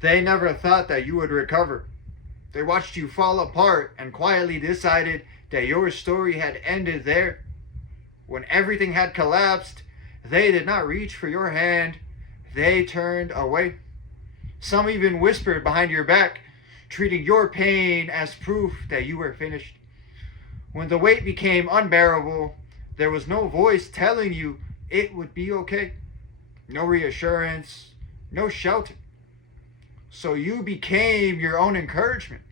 They never thought that you would recover. They watched you fall apart and quietly decided that your story had ended there. When everything had collapsed, they did not reach for your hand. They turned away. Some even whispered behind your back, treating your pain as proof that you were finished. When the weight became unbearable, there was no voice telling you it would be okay. No reassurance, no shelter. So you became your own encouragement.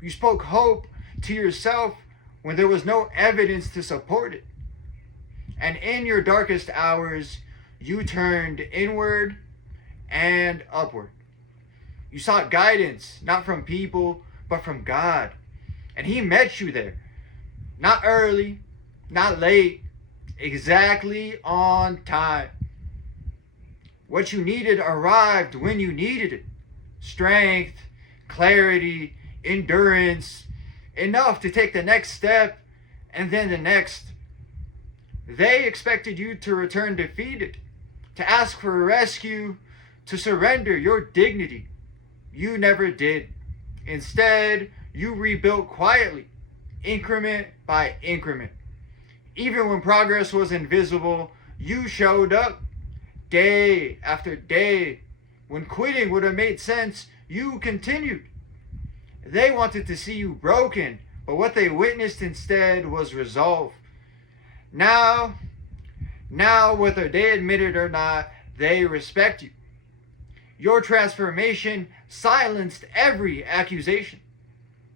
You spoke hope to yourself when there was no evidence to support it. And in your darkest hours, you turned inward and upward. You sought guidance, not from people, but from God. And He met you there. Not early, not late, exactly on time. What you needed arrived when you needed it. Strength, clarity, endurance, enough to take the next step and then the next. They expected you to return defeated, to ask for rescue, to surrender your dignity. You never did. Instead, you rebuilt quietly, increment by increment. Even when progress was invisible, you showed up day after day. When quitting would have made sense, you continued. They wanted to see you broken, but what they witnessed instead was resolve. Now, whether they admit it or not, they respect you. Your transformation silenced every accusation.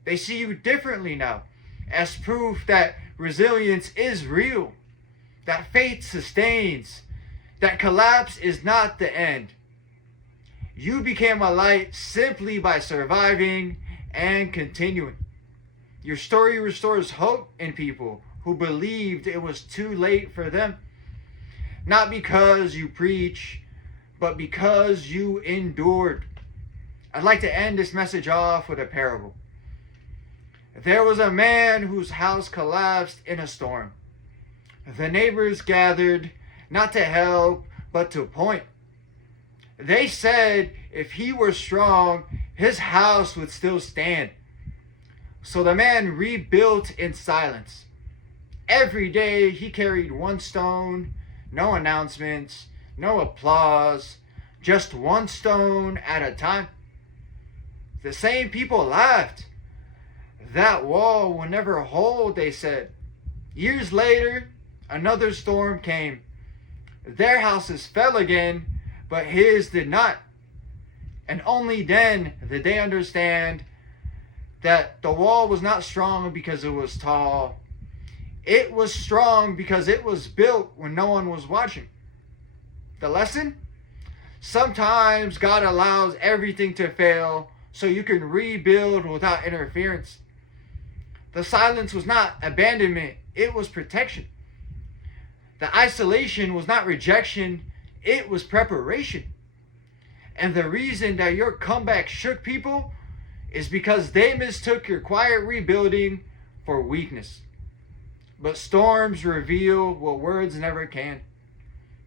They see you differently now, as proof that resilience is real, that faith sustains, that collapse is not the end. You became a light simply by surviving and continuing. Your story restores hope in people who believed it was too late for them. Not because you preach, but because you endured. I'd like to end this message off with a parable. There was a man whose house collapsed in a storm. The neighbors gathered, not to help, but to point. They said if he were strong, his house would still stand. So the man rebuilt in silence. Every day he carried one stone, no announcements, no applause, just one stone at a time. The same people laughed. That wall will never hold, they said. Years later, another storm came. Their houses fell again, but his did not. And only then did they understand that the wall was not strong because it was tall. It was strong because it was built when no one was watching. The lesson? Sometimes God allows everything to fail so you can rebuild without interference. The silence was not abandonment, it was protection. The isolation was not rejection, it was preparation. And the reason that your comeback shook people is because they mistook your quiet rebuilding for weakness. But storms reveal what words never can.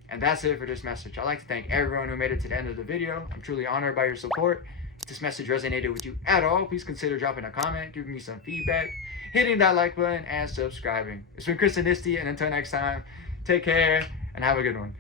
And that's it for this message. I'd like to thank everyone who made it to the end of the video. I'm truly honored by your support. If this message resonated with you at all, please consider dropping a comment, giving me some feedback, hitting that like button, and subscribing. It's been ChrisAnesti, and until next time, take care and have a good one.